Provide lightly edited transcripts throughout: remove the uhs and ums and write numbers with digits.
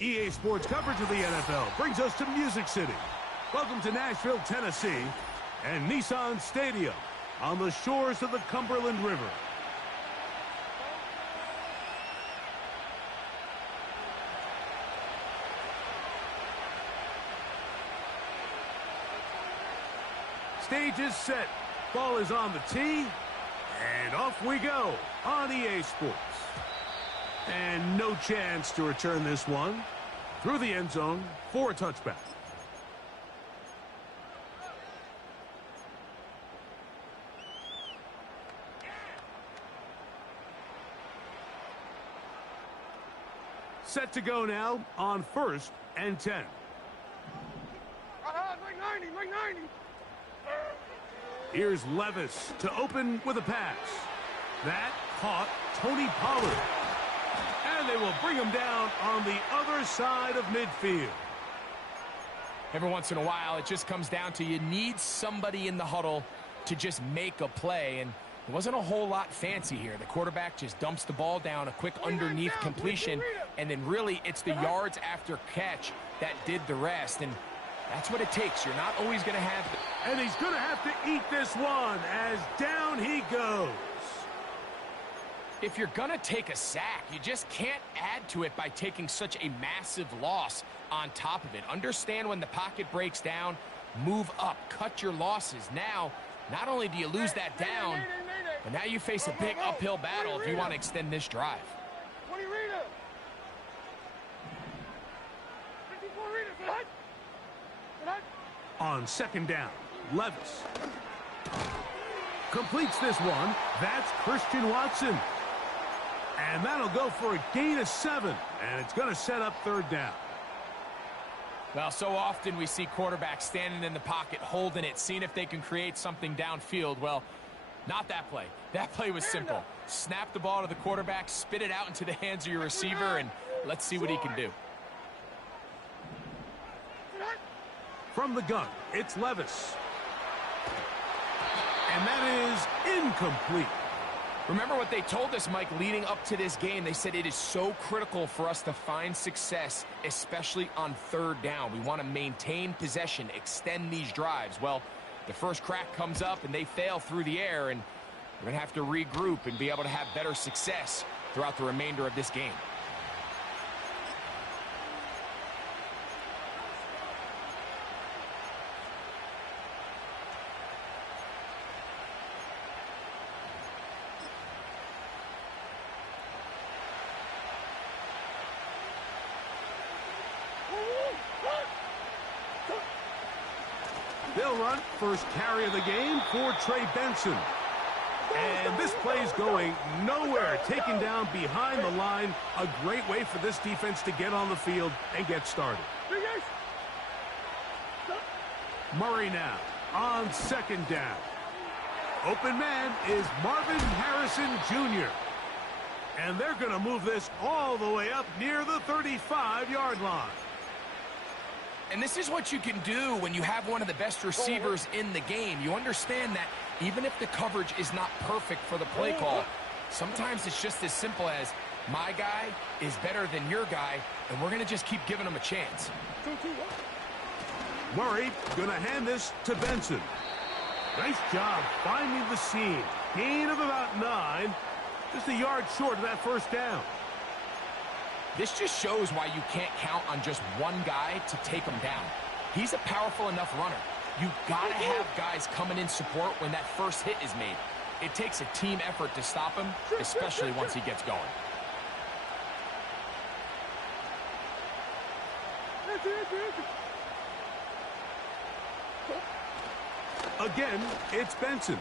EA Sports coverage of the NFL brings us to Music City. Welcome to Nashville, Tennessee, and Nissan Stadium on the shores of the Cumberland River. Stage is set. Ball is on the tee. And off we go on EA Sports. And no chance to return this one through the end zone for a touchback. Set to go now on 1st and 10. Like 90. Here's Levis to open with a pass. That caught Tony Pollard. And they will bring him down on the other side of midfield. Every once in a while, it just comes down to you need somebody in the huddle to just make a play. And it wasn't a whole lot fancy here. The quarterback just dumps the ball down, a quick underneath completion. And then really, it's the yards after catch that did the rest. And that's what it takes. You're not always going to have... And he's going to have to eat this one as down he goes. If you're going to take a sack, you just can't add to it by taking such a massive loss on top of it. Understand when the pocket breaks down, move up, cut your losses. Now, not only do you lose that down, but now you face a big uphill battle if you want to extend this drive. What do you read it? 54 read it. On 2nd down, Levis completes this one. That's Christian Watson. And that'll go for a gain of 7. And it's going to set up 3rd down. Well, so often we see quarterbacks standing in the pocket, holding it, seeing if they can create something downfield. Well, not that play. That play was simple. Snap the ball to the quarterback, spit it out into the hands of your receiver, and let's see what he can do. From the gun, it's Levis. And that is incomplete. Remember what they told us, Mike, leading up to this game. They said it is so critical for us to find success, especially on 3rd down. We want to maintain possession, extend these drives. Well, the first crack comes up and they fail through the air, and we're going to have to regroup and be able to have better success throughout the remainder of this game. They'll run first carry of the game for Trey Benson. And this play's going nowhere. Taken down behind the line. A great way for this defense to get on the field and get started. Murray now on 2nd down. Open man is Marvin Harrison Jr. And they're going to move this all the way up near the 35-yard line. And this is what you can do when you have one of the best receivers in the game. You understand that even if the coverage is not perfect for the play call, sometimes it's just as simple as my guy is better than your guy, and we're going to just keep giving him a chance. Murray going to hand this to Benson. Nice job finding the seam. Gain of about 9. Just a yard short of that 1st down. This just shows why you can't count on just one guy to take him down. He's a powerful enough runner. You've got to have guys coming in support when that first hit is made. It takes a team effort to stop him, especially once he gets going. Again, it's Benson.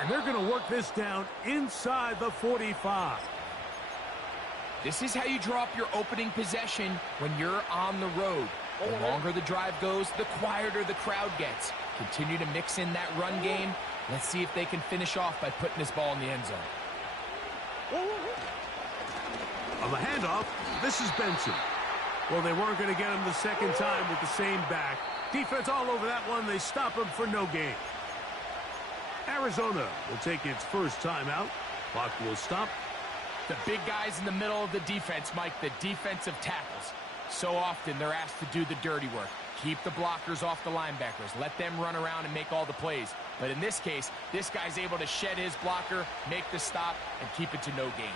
And they're going to work this down inside the 45. This is how you draw up your opening possession when you're on the road. The longer the drive goes, the quieter the crowd gets. Continue to mix in that run game. Let's see if they can finish off by putting this ball in the end zone. On the handoff, this is Benson. Well, they weren't going to get him the 2nd time with the same back. Defense all over that one. They stop him for no gain. Arizona will take its first timeout. Clock will stop. The big guys in the middle of the defense, Mike, the defensive tackles. So often they're asked to do the dirty work. Keep the blockers off the linebackers. Let them run around and make all the plays. But in this case, this guy's able to shed his blocker, make the stop, and keep it to no gain.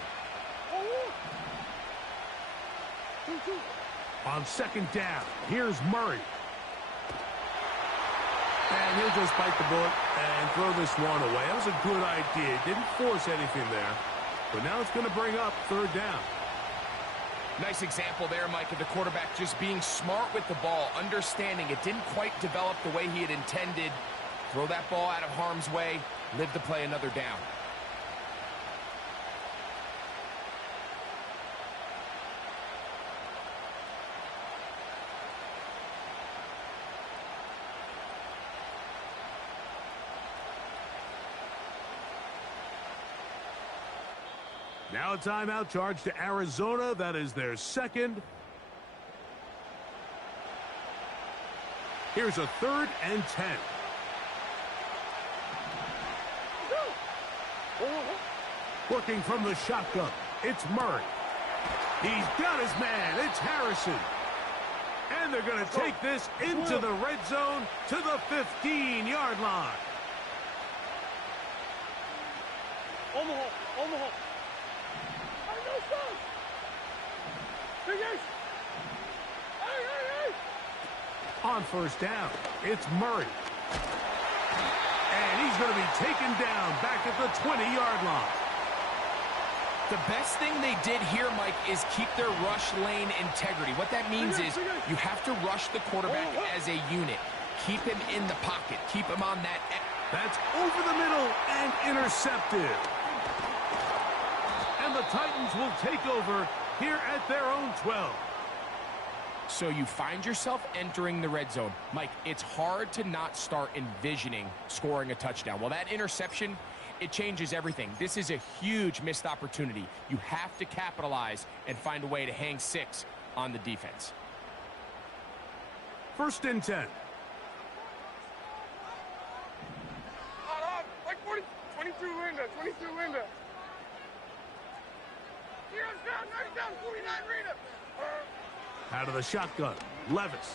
On second down, here's Murray. And he'll just bite the bullet and throw this one away. That was a good idea. Didn't force anything there. But now it's going to bring up third down. Nice example there, Mike, of the quarterback just being smart with the ball, understanding it didn't quite develop the way he had intended. Throw that ball out of harm's way, live to play another down. Now a timeout charge to Arizona. That is their second. Here's a 3rd and 10. Working from the shotgun, it's Murray. He's got his man. It's Harrison. And they're going to take this into the red zone to the 15-yard line. Omaha. On first down, it's Murray. And he's going to be taken down back at the 20-yard line. The best thing they did here, Mike, is keep their rush lane integrity. What that means is you have to rush the quarterback as a unit. Keep him in the pocket. Keep him on that. That's over the middle and intercepted. And the Titans will take over here at their own 12. So you find yourself entering the red zone. Mike, it's hard to not start envisioning scoring a touchdown. Well, that interception, it changes everything. This is a huge missed opportunity. You have to capitalize and find a way to hang 6 on the defense. 1st and 10. Like 22 Linda. Here's down, 49 Rita. Out of the shotgun, Levis.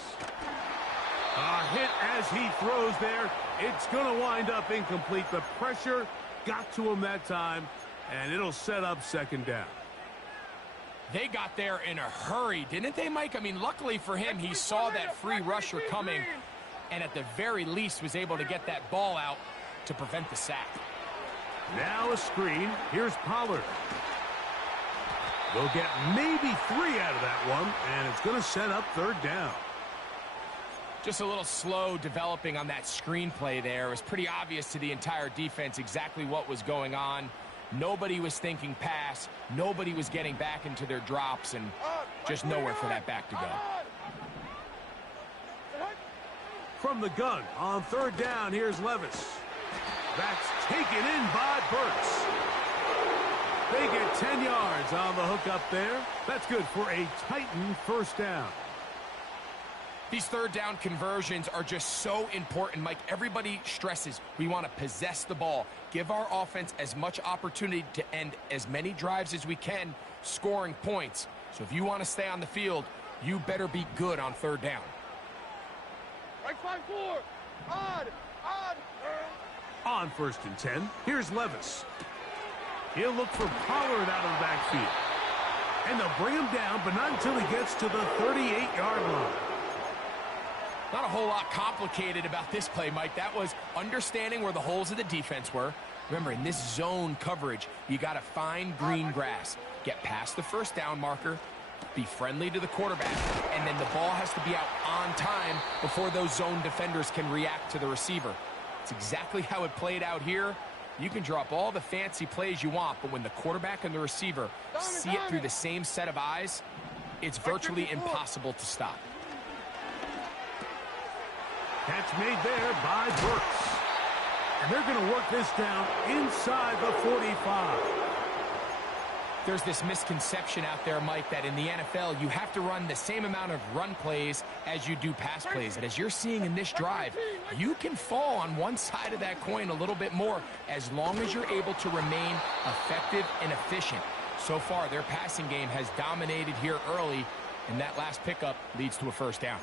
A hit as he throws there. It's going to wind up incomplete. The pressure got to him that time, and it'll set up 2nd down. They got there in a hurry, didn't they, Mike? I mean, luckily for him, he saw that free rusher coming, and at the very least was able to get that ball out to prevent the sack. Now a screen. Here's Pollard. They'll get maybe 3 out of that one, and it's going to set up 3rd down. Just a little slow developing on that screenplay there. It was pretty obvious to the entire defense exactly what was going on. Nobody was thinking pass. Nobody was getting back into their drops, and just nowhere for that back to go. From the gun on 3rd down, here's Levis. That's taken in by Burks. They get 10 yards on the hook up there. That's good for a Titan 1st down. These 3rd down conversions are just so important, Mike. Everybody stresses we want to possess the ball, give our offense as much opportunity to end as many drives as we can, scoring points. So if you want to stay on the field, you better be good on 3rd down. Right 5-4. Odd. On 1st and 10, here's Levis. He'll look for Pollard out of the backfield. And they'll bring him down, but not until he gets to the 38-yard line. Not a whole lot complicated about this play, Mike. That was understanding where the holes of the defense were. Remember, in this zone coverage, you got to find green grass. Get past the 1st down marker, be friendly to the quarterback, and then the ball has to be out on time before those zone defenders can react to the receiver. It's exactly how it played out here. You can drop all the fancy plays you want, but when the quarterback and the receiver see it through the same set of eyes, it's virtually impossible to stop. Catch made there by Burks. And they're going to work this down inside the 45. There's this misconception out there, Mike, that in the NFL, you have to run the same amount of run plays as you do pass plays. And as you're seeing in this drive, you can fall on one side of that coin a little bit more as long as you're able to remain effective and efficient. So far, their passing game has dominated here early, and that last pickup leads to a first down.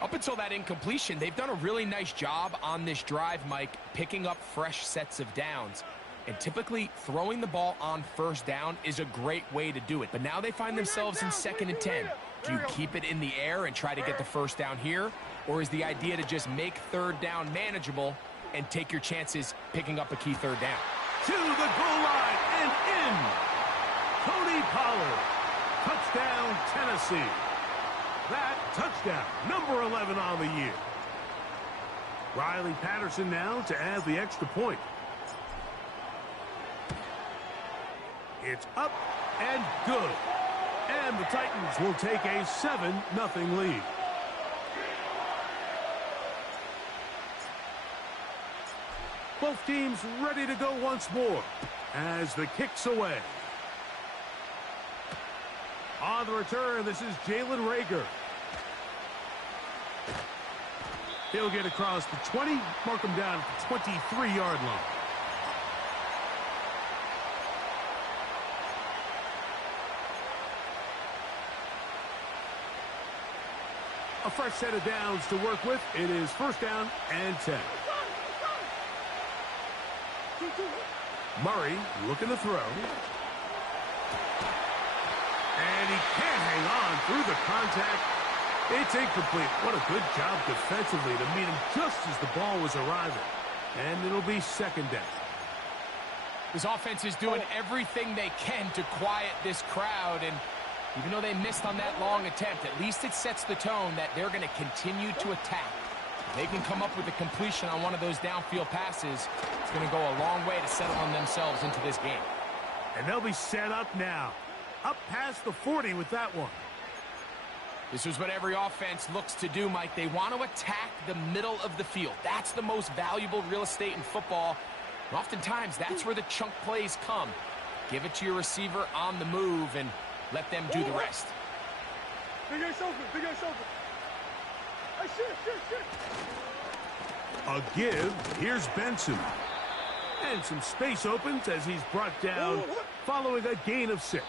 Up until that incompletion, they've done a really nice job on this drive, Mike, picking up fresh sets of downs. And typically, throwing the ball on first down is a great way to do it. But now they find themselves in 2nd and 10. Do you keep it in the air and try to get the first down here? Or is the idea to just make 3rd down manageable and take your chances picking up a key 3rd down? To the goal line and in. Tony Pollard. Touchdown, Tennessee. That touchdown, number 11 on the year. Riley Patterson now to add the extra point. It's up and good. And the Titans will take a 7-0 lead. Both teams ready to go once more as the kick's away. On the return, this is Jalen Reagor. He'll get across the 20, mark him down at the 23-yard line. A fresh set of downs to work with. It is 1st down and 10. Murray looking to throw. And he can't hang on through the contact. It's incomplete. What a good job defensively to meet him just as the ball was arriving. And it'll be 2nd down. This offense is doing everything they can to quiet this crowd, and even though they missed on that long attempt, at least it sets the tone that they're going to continue to attack. If they can come up with a completion on one of those downfield passes, it's going to go a long way to settling themselves into this game. And they'll be set up now. Up past the 40 with that one. This is what every offense looks to do, Mike. They want to attack the middle of the field. That's the most valuable real estate in football. And oftentimes, that's where the chunk plays come. Give it to your receiver on the move and let them do the rest. Big ass open, big ass open. Hey, shit. A give. Here's Benson. And some space opens as he's brought down following a gain of 6.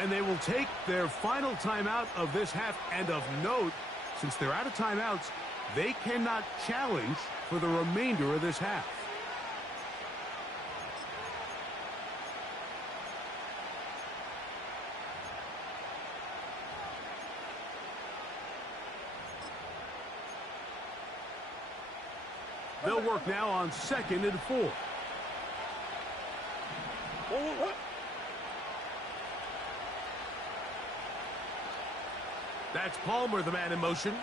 And they will take their final timeout of this half. And of note, since they're out of timeouts, they cannot challenge for the remainder of this half. They'll work now on 2nd and 4. That's Palmer, the man in motion.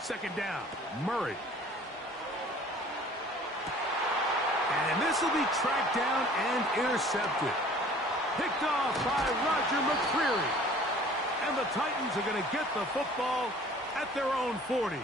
2nd down, Murray. And this will be tracked down and intercepted. Picked off by Roger McCreary. And the Titans are going to get the football at their own 40.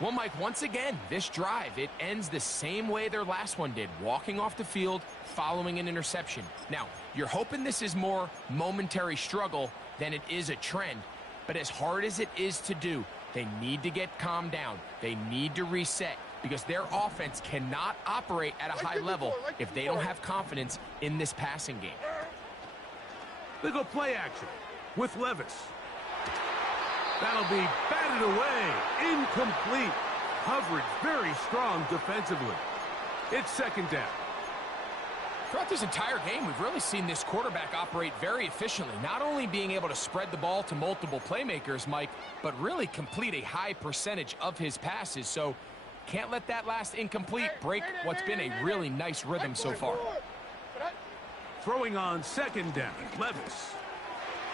Well, Mike, once again, this drive, it ends the same way their last one did, walking off the field, following an interception. Now, you're hoping this is more momentary struggle than it is a trend, but as hard as it is to do, they need to get calmed down. They need to reset because their offense cannot operate at a high level if they don't have confidence in this passing game. They go play action with Levis. That'll be batted away. Incomplete. Coverage very strong defensively. It's 2nd down. Throughout this entire game, we've really seen this quarterback operate very efficiently, not only being able to spread the ball to multiple playmakers, Mike, but really complete a high percentage of his passes. So can't let that last incomplete break what's been a really nice rhythm so far. Throwing on 2nd down, Levis.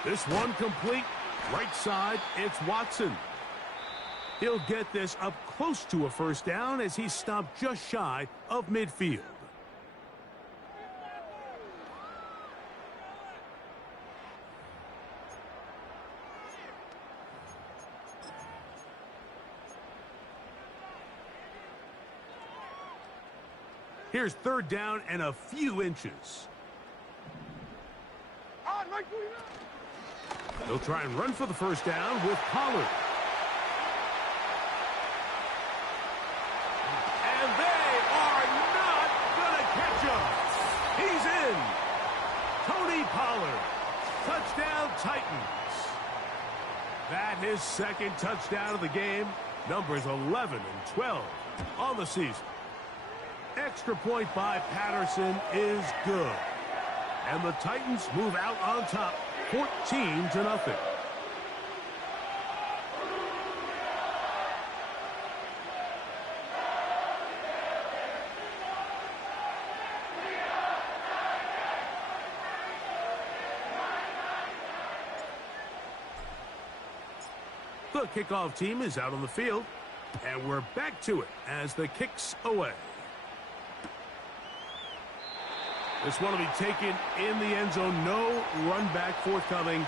This one complete. Right side, it's Watson. He'll get this up close to a 1st down as he's stopped just shy of midfield. Here's 3rd down and a few inches. They'll try and run for the 1st down with Pollard. And they are not going to catch him. He Pollard. Touchdown, Titans. That his second touchdown of the game. Numbers 11 and 12 on the season. Extra point by Patterson is good. And the Titans move out on top, 14-0. The kickoff team is out on the field, and we're back to it as the kick's away. This one will be taken in the end zone. No run back forthcoming,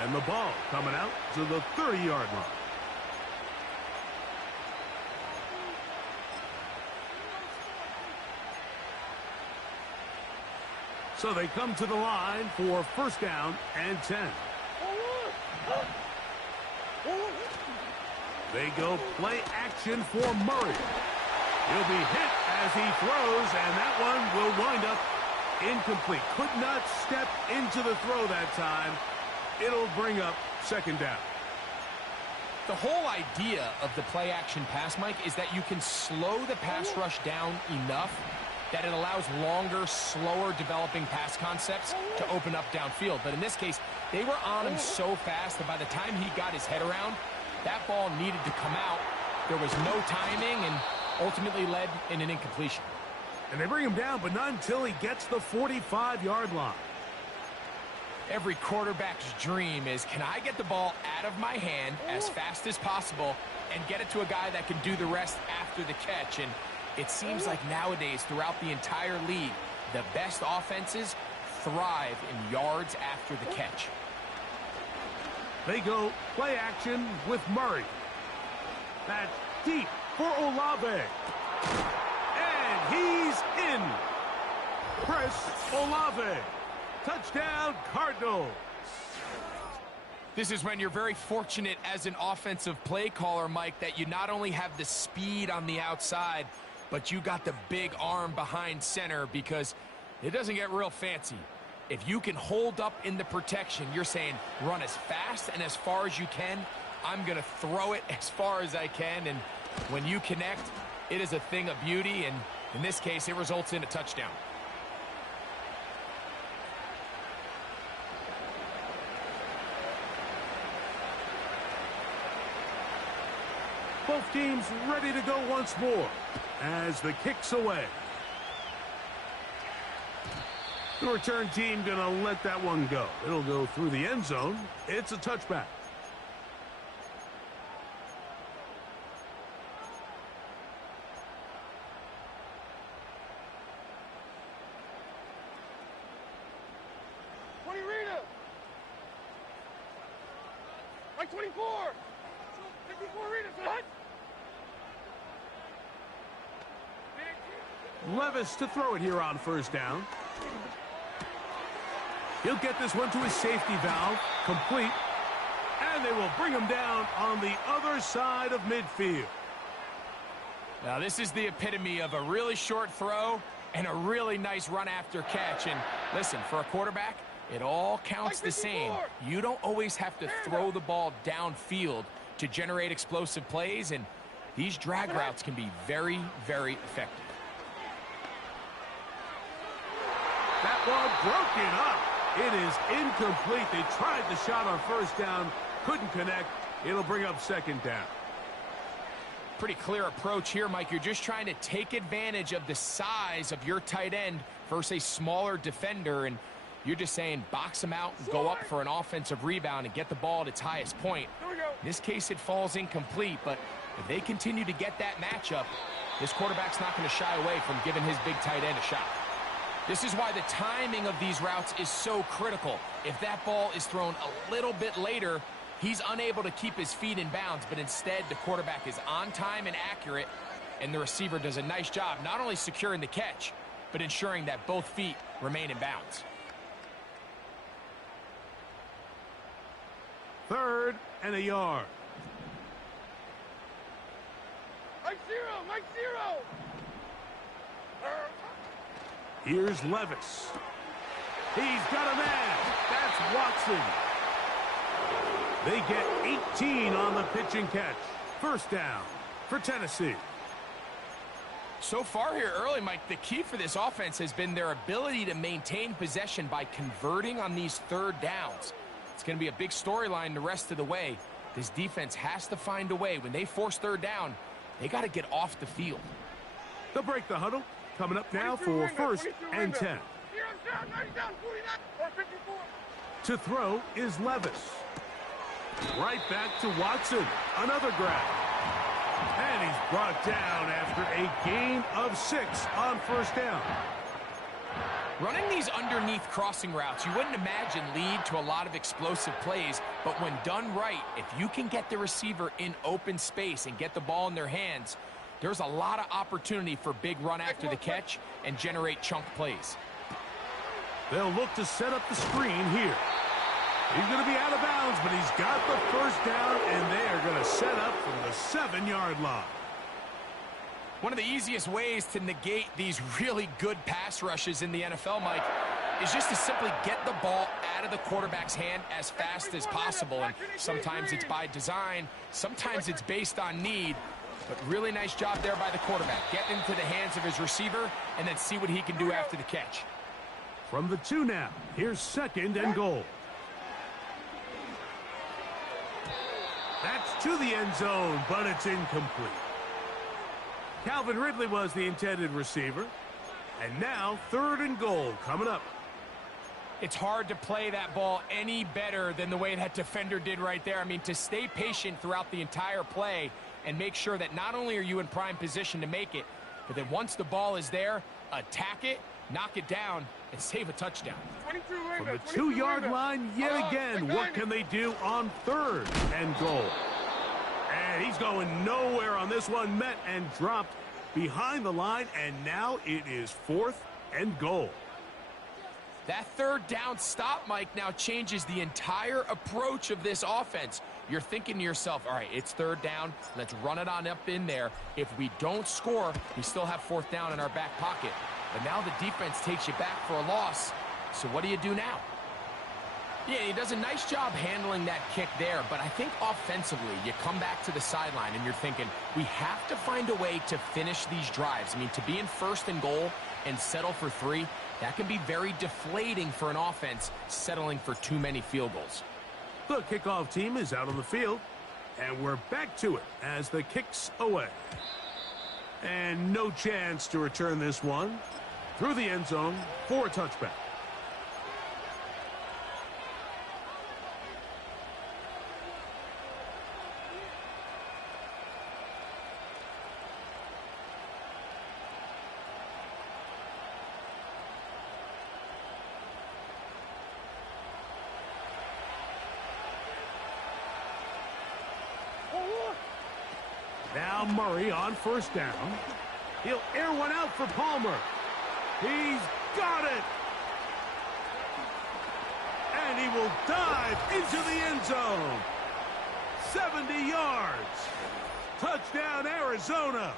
and the ball coming out to the 30-yard line. So they come to the line for first down and 10. They go play action for Murray. He'll be hit as he throws, and that one will wind up incomplete. Could not step into the throw that time. It'll bring up second down. The whole idea of the play action pass, Mike, is that you can slow the pass rush down enough that it allows longer, slower developing pass concepts to open up downfield. But in this case, they were on him so fast that by the time he got his head around, that ball needed to come out. There was no timing and ultimately led in an incompletion. And they bring him down, but not until he gets the 45-yard line. Every quarterback's dream is, can I get the ball out of my hand as fast as possible and get it to a guy that can do the rest after the catch? And it seems like nowadays, throughout the entire league, the best offenses thrive in yards after the catch. They go play action with Murray. That's deep for Olave. And he's in. Chris Olave. Touchdown, Cardinals. This is when you're very fortunate as an offensive play caller, Mike, that you not only have the speed on the outside, but you got the big arm behind center, because it doesn't get real fancy. If you can hold up in the protection, you're saying run as fast and as far as you can. I'm going to throw it as far as I can. And when you connect, it is a thing of beauty. And in this case, it results in a touchdown. Both teams ready to go once more as the kick's away. The return team going to let that one go. It'll go through the end zone. It's a touchback. Like 24! 54 Rita, son! Levis to throw it here on first down. He'll get this one to his safety valve, complete, and they will bring him down on the other side of midfield. Now, this is the epitome of a really short throw and a really nice run after catch. And listen, for a quarterback, it all counts the same. You don't always have to throw the ball downfield to generate explosive plays, and these drag routes can be very, very effective. That ball broken up. It is incomplete. They tried the shot on first down, couldn't connect. It'll bring up second down. Pretty clear approach here, Mike. You're just trying to take advantage of the size of your tight end versus a smaller defender, and you're just saying box him out and go up for an offensive rebound and get the ball at its highest point. In this case, it falls incomplete, but if they continue to get that matchup, this quarterback's not going to shy away from giving his big tight end a shot. This is why the timing of these routes is so critical. If that ball is thrown a little bit later, he's unable to keep his feet in bounds, but instead the quarterback is on time and accurate, and the receiver does a nice job not only securing the catch, but ensuring that both feet remain in bounds. Third and a yard. Mike zero! Mike zero! Here's Levis. He's got a man. That's Watson. They get 18 on the pitch and catch. First down for Tennessee. So far here early, Mike, the key for this offense has been their ability to maintain possession by converting on these third downs. It's going to be a big storyline the rest of the way. This defense has to find a way. When they force third down, they got to get off the field. They'll break the huddle. Coming up now for first and 10. To throw is Levis. Right back to Watson. Another grab. And he's brought down after a gain of 6 on first down. Running these underneath crossing routes, you wouldn't imagine lead to a lot of explosive plays, but when done right, if you can get the receiver in open space and get the ball in their hands, there's a lot of opportunity for big run after the catch and generate chunk plays. They'll look to set up the screen here. He's going to be out of bounds, but he's got the first down, and they are going to set up from the 7-yard line. One of the easiest ways to negate these really good pass rushes in the NFL, Mike, is just to simply get the ball out of the quarterback's hand as fast as possible. And sometimes it's by design, sometimes it's based on need. But really nice job there by the quarterback. Get into the hands of his receiver and then see what he can do after the catch. From the 2 now, here's second and goal. That's to the end zone, but it's incomplete. Calvin Ridley was the intended receiver. And now third and goal coming up. It's hard to play that ball any better than the way that defender did right there. I mean, to stay patient throughout the entire play and make sure that not only are you in prime position to make it, but then once the ball is there, attack it, knock it down, and save a touchdown. From the 2-yard line yet again, what can they do on third and goal? And he's going nowhere on this one, met and dropped behind the line, and now it is fourth and goal. That third down stop, Mike, now changes the entire approach of this offense. You're thinking to yourself, all right, it's third down. Let's run it on up in there. If we don't score, we still have fourth down in our back pocket. But now the defense takes you back for a loss. So what do you do now? Yeah, he does a nice job handling that kick there, but I think offensively, you come back to the sideline and you're thinking, we have to find a way to finish these drives. I mean, to be in first and goal and settle for 3, that can be very deflating for an offense settling for too many field goals. The kickoff team is out on the field, and we're back to it as the kick's away. And no chance to return this one through the end zone for a touchback. Now Murray on first down. He'll air one out for Palmer. He's got it. And he will dive into the end zone. 70 yards. Touchdown, Arizona.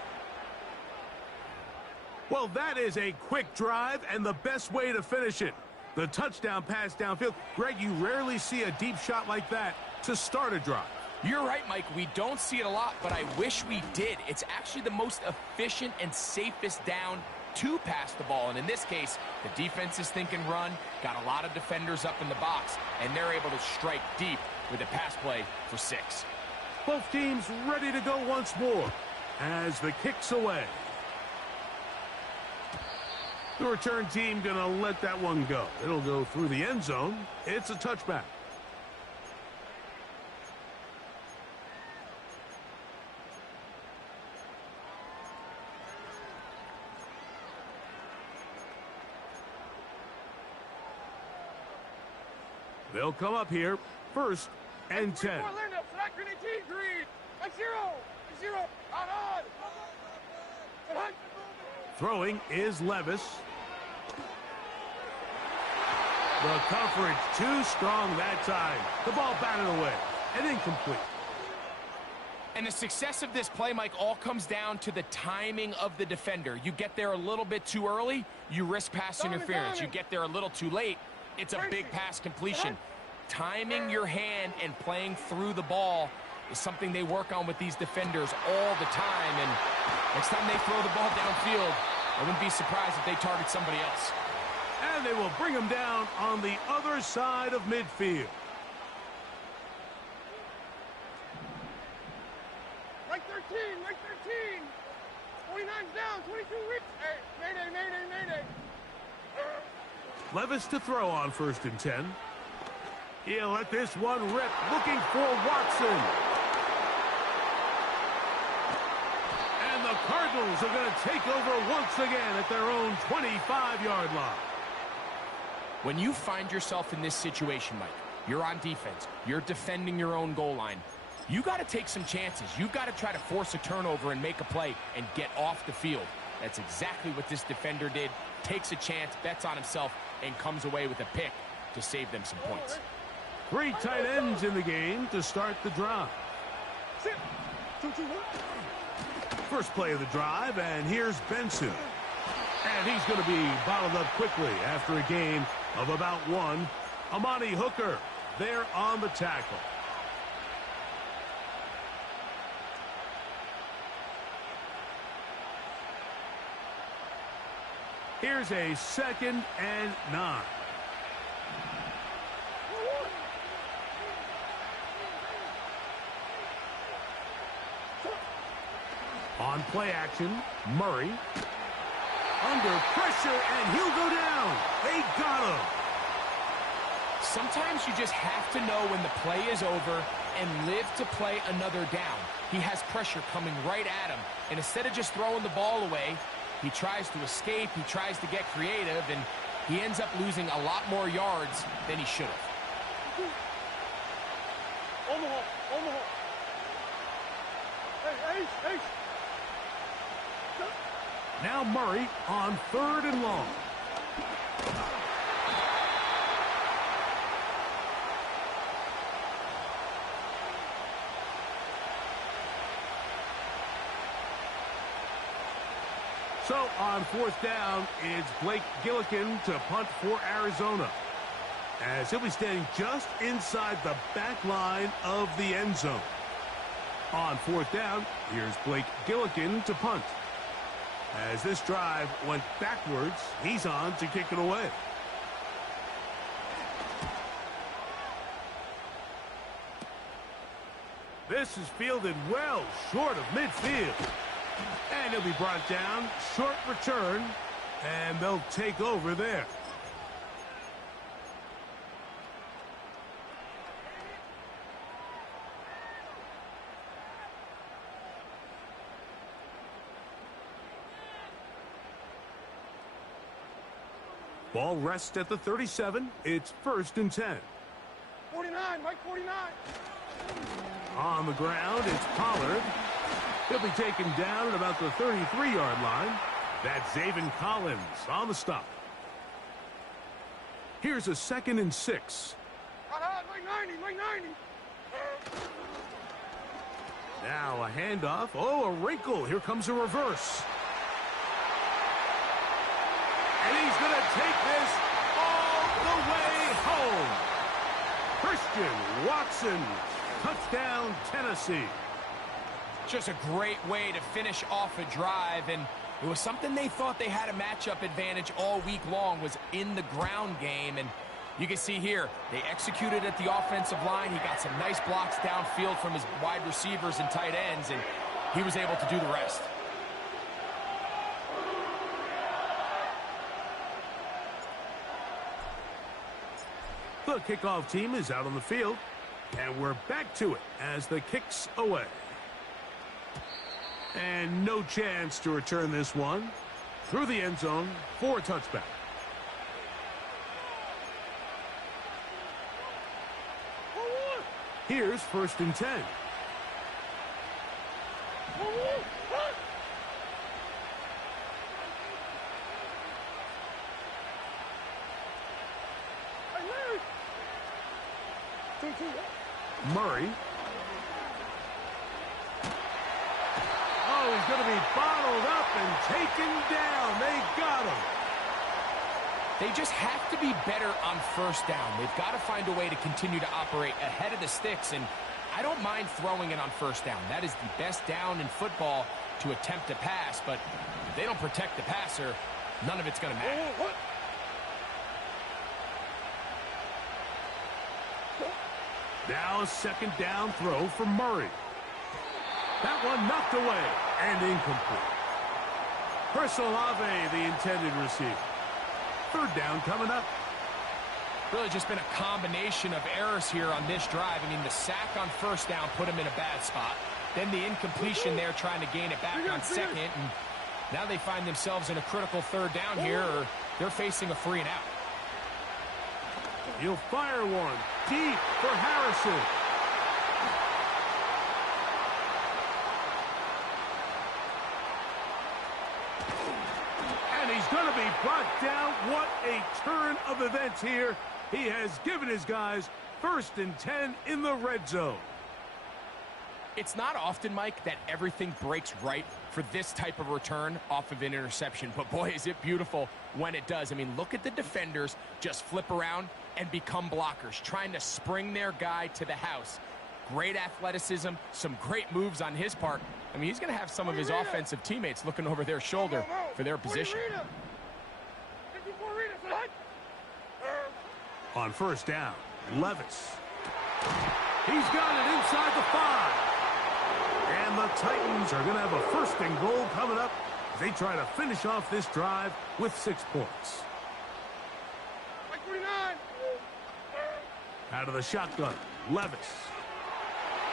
Well, that is a quick drive and the best way to finish it. The touchdown pass downfield. Greg, you rarely see a deep shot like that to start a drive. You're right, Mike. We don't see it a lot, but I wish we did. It's actually the most efficient and safest down to pass the ball. And in this case, the defense is thinking run, got a lot of defenders up in the box, and they're able to strike deep with a pass play for 6. Both teams ready to go once more as the kick's away. The return team going to let that one go. It'll go through the end zone. It's a touchback. They'll come up here, first and 10. Throwing is Levis. The coverage too strong that time. The ball batted away and incomplete. And the success of this play, Mike, all comes down to the timing of the defender. You get there a little bit too early, you risk pass interference. You get there a little too late, It's a big pass completion. Timing your hand and playing through the ball is something they work on with these defenders all the time. And next time they throw the ball downfield, I wouldn't be surprised if they target somebody else. And they will bring him down on the other side of midfield. Right 13, right 13. 49's down, 22 reach. Hey, mayday, mayday, mayday. Levis to throw on 1st and 10. He'll let this one rip, looking for Watson. And the Cardinals are going to take over once again at their own 25-yard line. When you find yourself in this situation, Mike, you're on defense, you're defending your own goal line, you got to take some chances. You got to try to force a turnover and make a play and get off the field. That's exactly what this defender did. Takes a chance, bets on himself, and comes away with a pick to save them some points. 3 tight ends in the game to start the drive. Sit. 2, 2, 1. First play of the drive, and here's Benson. And he's going to be bottled up quickly after a gain of about 1. Amani Hooker there on the tackle. Here's a 2nd and 9. On play action, Murray. Under pressure, and he'll go down. They got him. Sometimes you just have to know when the play is over and live to play another down. He has pressure coming right at him, and instead of just throwing the ball away, he tries to escape, he tries to get creative, and he ends up losing a lot more yards than he should have. Omaha, Omaha. Hey, Ace, Ace. Now Murray on 3rd and long. So on 4th down, it's Blake Gillikin to punt for Arizona, as he'll be standing just inside the back line of the end zone. On 4th down, here's Blake Gillikin to punt. As this drive went backwards, he's on to kick it away. This is fielded well short of midfield. And he'll be brought down, short return, and they'll take over there. Ball rests at the 37. It's 1st and 10. 49, Mike 49. On the ground, it's Pollard. He'll be taken down at about the 33-yard line. That's Zaven Collins on the stop. Here's a 2nd and 6. Mike 90, Mike 90. Now a handoff. Oh, a wrinkle. Here comes a reverse. And he's going to take this all the way home. Christian Watson, touchdown, Tennessee. Just a great way to finish off a drive, and it was something they thought they had a matchup advantage all week long, was in the ground game. And you can see here, they executed at the offensive line. He got some nice blocks downfield from his wide receivers and tight ends, and he was able to do the rest. The kickoff team is out on the field, and we're back to it as the kick's away. And no chance to return this one through the end zone for a touchback. Here's 1st and 10. Murray. Oh, he's going to be bottled up and taken down. They got him. They just have to be better on first down. They've got to find a way to continue to operate ahead of the sticks, and I don't mind throwing it on first down. That is the best down in football to attempt a pass, but if they don't protect the passer, none of it's going to matter. Now a second down throw for Murray. That one knocked away and incomplete. Chris Olave, the intended receiver. Third down coming up. Really just been a combination of errors here on this drive. I mean, the sack on first down put him in a bad spot. Then the incompletion there trying to gain it back on second. And now they find themselves in a critical third down here, or they're facing a 3 and out. He'll fire one deep for Harrison. And he's going to be brought down. What a turn of events here. He has given his guys 1st and 10 in the red zone. It's not often, Mike, that everything breaks right for this type of return off of an interception. But, boy, is it beautiful when it does. I mean, look at the defenders just flip around and become blockers, trying to spring their guy to the house. Great athleticism, some great moves on his part. I mean, he's going to have some of his offensive teammates looking over their shoulder for their position. On first down, Levis. He's got it inside the 5. And the Titans are going to have a 1st and goal coming up as they try to finish off this drive with 6 points. Out of the shotgun, Levis.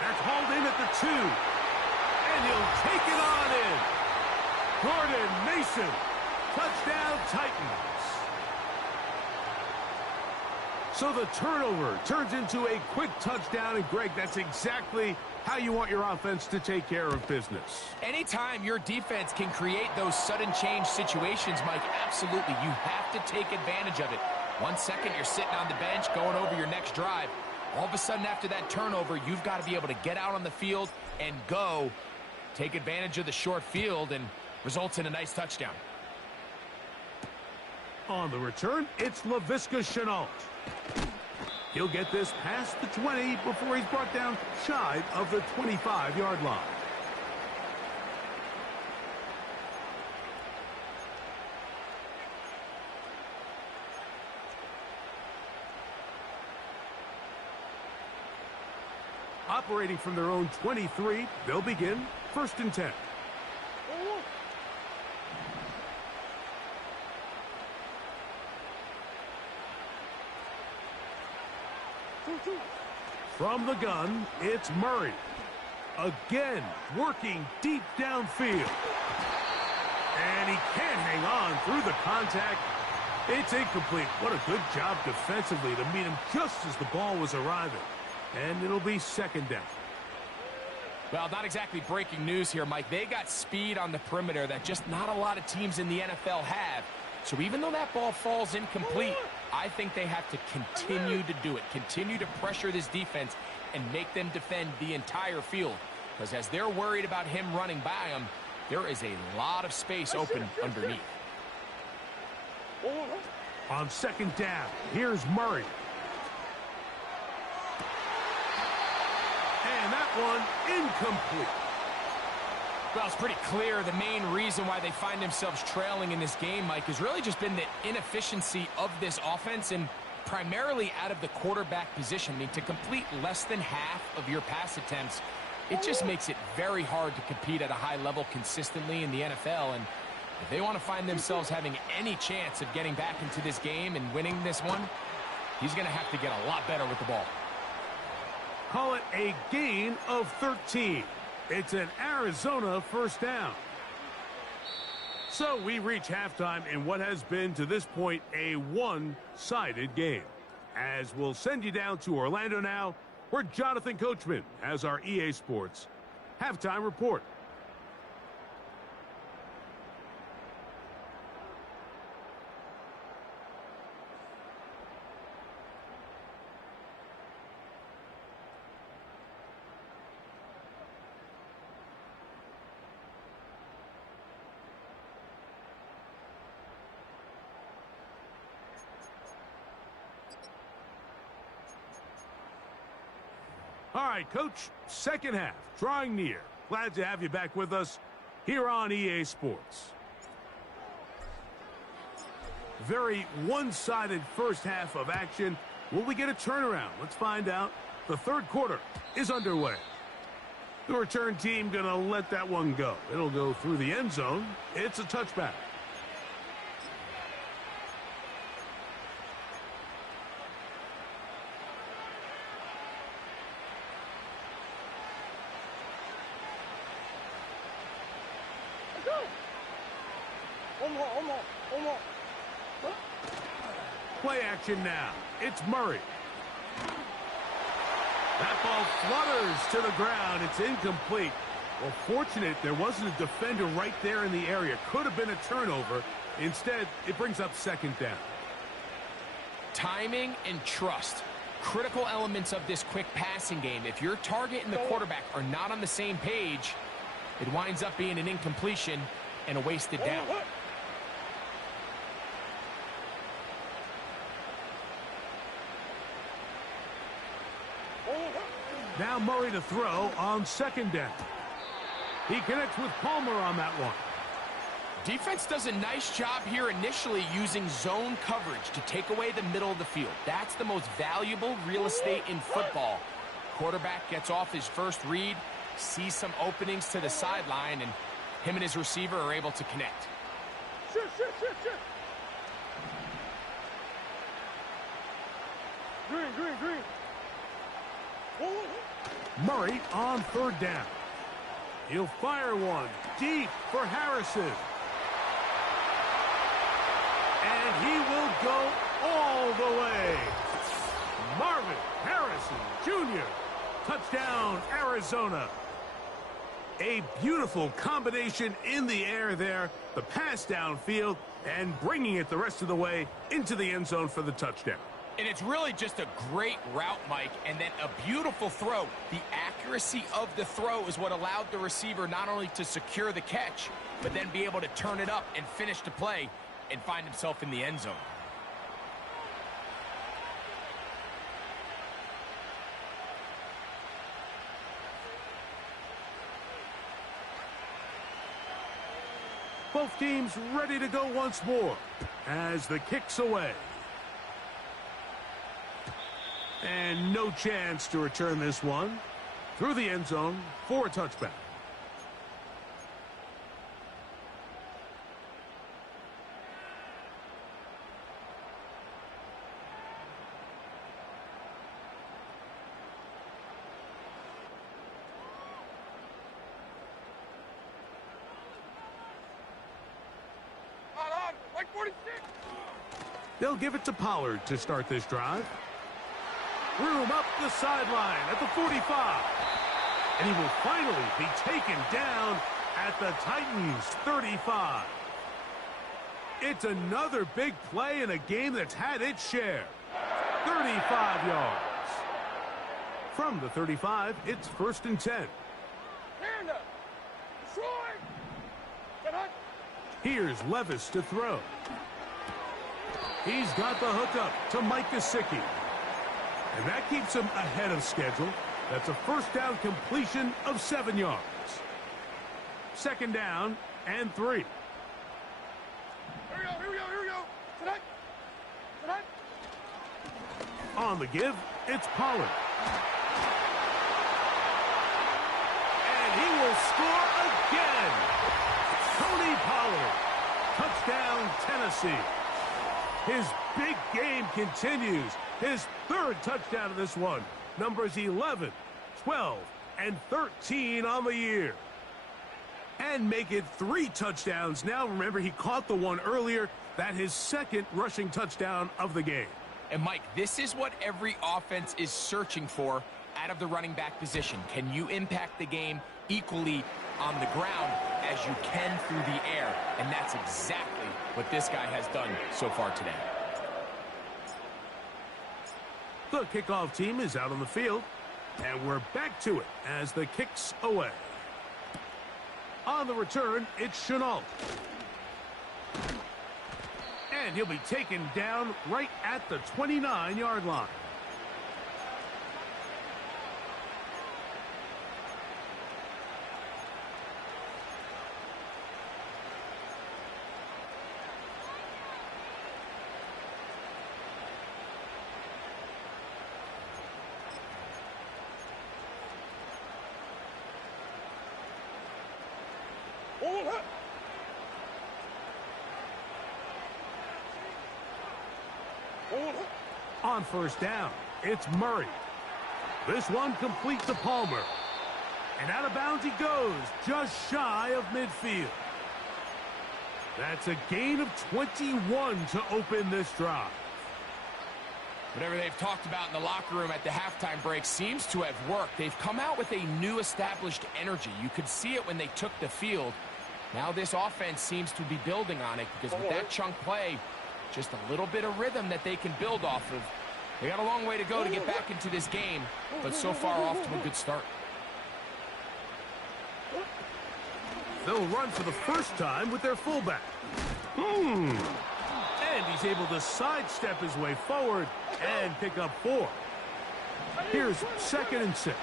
That's hauled in at the 2. And he'll take it on in. Gordon Mason. Touchdown, Titans. So the turnover turns into a quick touchdown. And, Greg, that's exactly how you want your offense to take care of business. Anytime your defense can create those sudden change situations, Mike, absolutely, you have to take advantage of it. 1 second, you're sitting on the bench, going over your next drive. All of a sudden, after that turnover, you've got to be able to get out on the field and go. Take advantage of the short field, and results in a nice touchdown. On the return, it's Laviska Shenault. He'll get this past the 20 before he's brought down shy of the 25-yard line. Operating from their own 23, they'll begin 1st and 10. From the gun, it's Murray. Again, working deep downfield. And he can't hang on through the contact. It's incomplete. What a good job defensively to meet him just as the ball was arriving. And it'll be 2nd down. Well, not exactly breaking news here, Mike. They got speed on the perimeter that just not a lot of teams in the NFL have. So even though that ball falls incomplete, I think they have to continue to do it. Continue to pressure this defense and make them defend the entire field. Because as they're worried about him running by them, there is a lot of space open underneath. On 2nd down, here's Murray. And that one incomplete. Well, it's pretty clear the main reason why they find themselves trailing in this game, Mike, has really just been the inefficiency of this offense and primarily out of the quarterback position. I mean, to complete less than half of your pass attempts, it just makes it very hard to compete at a high level consistently in the NFL. And if they want to find themselves having any chance of getting back into this game and winning this one, he's going to have to get a lot better with the ball. Call it a gain of 13. It's an Arizona 1st down. So we reach halftime in what has been, to this point, a one-sided game. As we'll send you down to Orlando now, where Jonathan Coachman has our EA Sports halftime report. All right, Coach, second half, drawing near. Glad to have you back with us here on EA Sports. Very one-sided first half of action. Will we get a turnaround? Let's find out. The third quarter is underway. The return team going to let that one go. It'll go through the end zone. It's a touchback. Play action now. It's Murray. That ball flutters to the ground. It's incomplete. Well, fortunate there wasn't a defender right there in the area. Could have been a turnover. Instead, it brings up second down. Timing and trust. Critical elements of this quick passing game. If your target and the quarterback are not on the same page, it winds up being an incompletion and a wasted down. Now Murray to throw on second down. He connects with Palmer on that one. Defense does a nice job here initially using zone coverage to take away the middle of the field. That's the most valuable real estate in football. Quarterback gets off his first read, sees some openings to the sideline, and him and his receiver are able to connect. Shift. Green. Murray on third down. He'll fire one deep for Harrison. And he will go all the way. Marvin Harrison Jr. Touchdown, Arizona. A beautiful combination in the air there. The pass downfield and bringing it the rest of the way into the end zone for the touchdown. And it's really just a great route, Mike, and then a beautiful throw. The accuracy of the throw is what allowed the receiver not only to secure the catch, but then be able to turn it up and finish the play and find himself in the end zone. Both teams ready to go once more as the kick's away. And no chance to return this one through the end zone for a touchback. Like 46. They'll give it to Pollard to start this drive. Room up the sideline at the 45. And he will finally be taken down at the Titans' 35. It's another big play in a game that's had its share. 35 yards. From the 35, it's 1st and 10. Hand up. Destroy. Get hot. Here's Levis to throw. He's got the hookup to Mike Gesicki. And that keeps him ahead of schedule. That's a first down completion of 7 yards. Second down and 3. Here we go. Tonight. On the give, it's Pollard. And he will score again. Tony Pollard. Touchdown, Tennessee. His big game continues. His third touchdown of this one. Numbers 11, 12, and 13 on the year. And make it 3 touchdowns. Now, remember, he caught the one earlier. That his second rushing touchdown of the game. And, Mike, this is what every offense is searching for out of the running back position. Can you impact the game equally on the ground as you can through the air? And that's exactly what this guy has done so far today. The kickoff team is out on the field, and we're back to it as the kick's away. On the return, it's Chenault. And he'll be taken down right at the 29-yard line. On first down, it's Murray. This one complete to Palmer. And out of bounds he goes, just shy of midfield. That's a gain of 21 to open this drive. Whatever they've talked about in the locker room at the halftime break seems to have worked. They've come out with a new established energy. You could see it when they took the field. Now this offense seems to be building on it because with that chunk play, just a little bit of rhythm that they can build off of. They got a long way to go to get back into this game, but so far off to a good start. They'll run for the first time with their fullback. And he's able to sidestep his way forward and pick up 4. Here's 2nd and 6.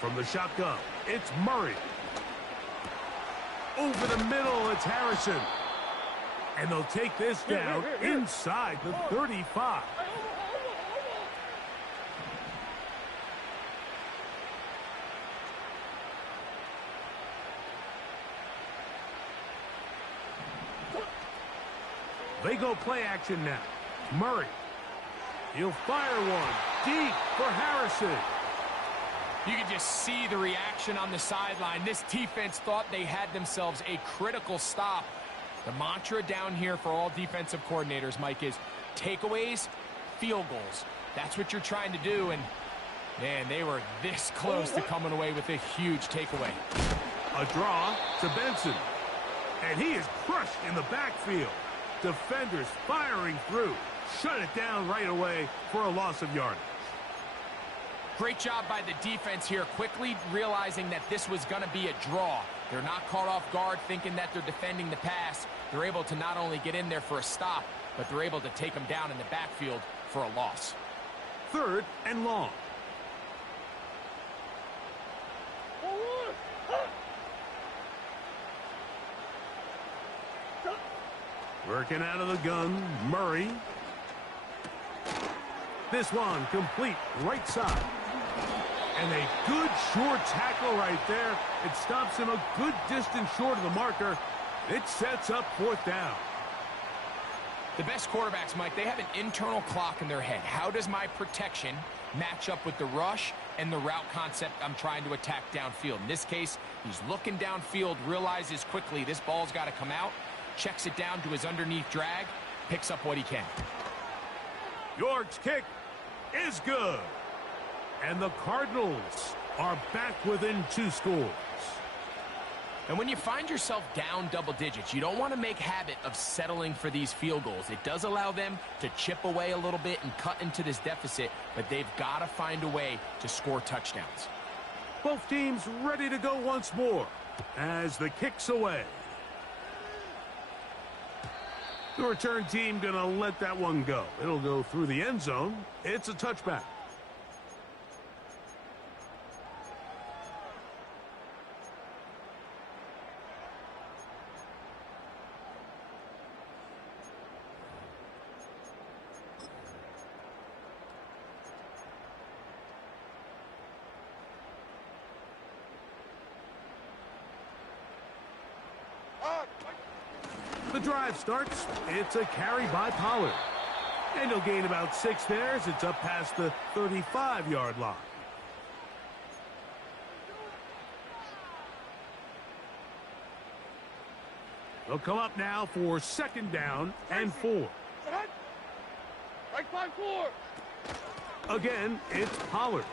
From the shotgun, it's Murray. Over the middle, it's Harrison. And they'll take this down inside the 35. They go play action now. Murray. He'll fire one deep for Harrison. You can just see the reaction on the sideline. This defense thought they had themselves a critical stop. The mantra down here for all defensive coordinators, Mike, is takeaways, field goals. That's what you're trying to do, and, man, they were this close to coming away with a huge takeaway. A draw to Benson. And he is crushed in the backfield. Defenders firing through. Shut it down right away for a loss of yardage. Great job by the defense here, quickly realizing that this was going to be a draw. They're not caught off guard thinking that they're defending the pass. They're able to not only get in there for a stop, but they're able to take them down in the backfield for a loss. 3rd and long. Working out of the gun, Murray. This one complete right side. And a good short tackle right there. It stops him a good distance short of the marker. It sets up 4th down. The best quarterbacks, Mike, they have an internal clock in their head. How does my protection match up with the rush and the route concept I'm trying to attack downfield? In this case, he's looking downfield, realizes quickly this ball's got to come out, checks it down to his underneath drag, picks up what he can. York's kick is good. And the Cardinals are back within 2 scores. And when you find yourself down double digits, you don't want to make habit of settling for these field goals. It does allow them to chip away a little bit and cut into this deficit, but they've got to find a way to score touchdowns. Both teams ready to go once more as the kick's away. The return team going to let that one go. It'll go through the end zone. It's a touchback. The drive starts. It's a carry by Pollard. And he'll gain about 6 there as it's up past the 35-yard line. They'll come up now for 2nd down and 4. Right 5-4. Again, it's Pollard.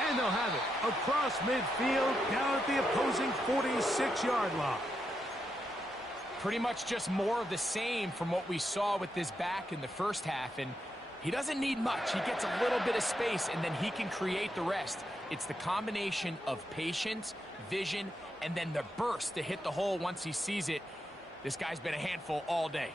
And they'll have it across midfield down at the opposing 46-yard line. Pretty much just more of the same from what we saw with this back in the first half. And he doesn't need much. He gets a little bit of space, and then he can create the rest. It's the combination of patience, vision, and then the burst to hit the hole once he sees it. This guy's been a handful all day.